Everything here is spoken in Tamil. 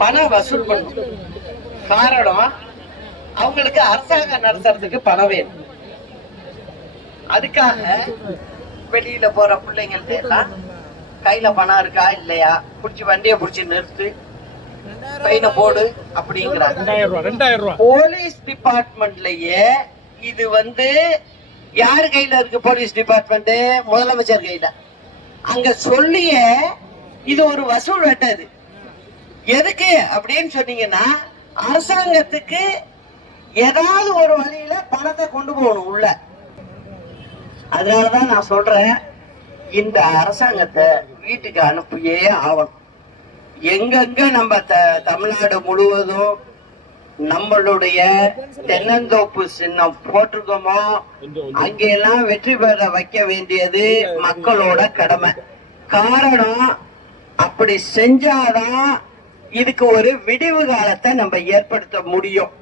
பணம் வசூல் பண்ணும். காரணம், அவங்களுக்கு அரசாங்கம் நடத்துறதுக்கு பணம் வேணும். அதுக்காக வெளியில போற பிள்ளைங்கள்ட்ட எல்லாம் கையில பணம் இருக்கா இல்லையா, புடிச்சு வண்டியை புடிச்சு நிறுத்து, பையனை போடு அப்படிங்கிறாங்க. போலீஸ் டிபார்ட்மெண்ட்லயே இது யாரு கையில இருக்கு? போலீஸ் டிபார்ட்மெண்ட் முதலமைச்சர் கையில. அங்க சொல்லிய இது ஒரு வசூல் வெட்டது. எதுக்கு அப்படின்னு சொன்னீங்கன்னா, அரசாங்கத்துக்கு ஏதாவது ஒரு வழியில பணத்தை கொண்டு போகணும் உள்ள. அதனாலதான் நான் சொல்றேன், இந்த அரசாங்கத்தை வீட்டுக்கு அனுப்பியே ஆகணும். எங்கெங்க நம்ம தமிழ்நாடு முழுவதும் நம்மளுடைய தென்னந்தோப்பு சின்னம் போட்டிருக்கோமோ அங்கெல்லாம் வெற்றி பெற வைக்க வேண்டியது மக்களோட கடமை. காரணம், அப்படி செஞ்சாதான் இதுக்கு ஒரு விடிவு காலத்தை நம்ம ஏற்படுத்த முடியும்.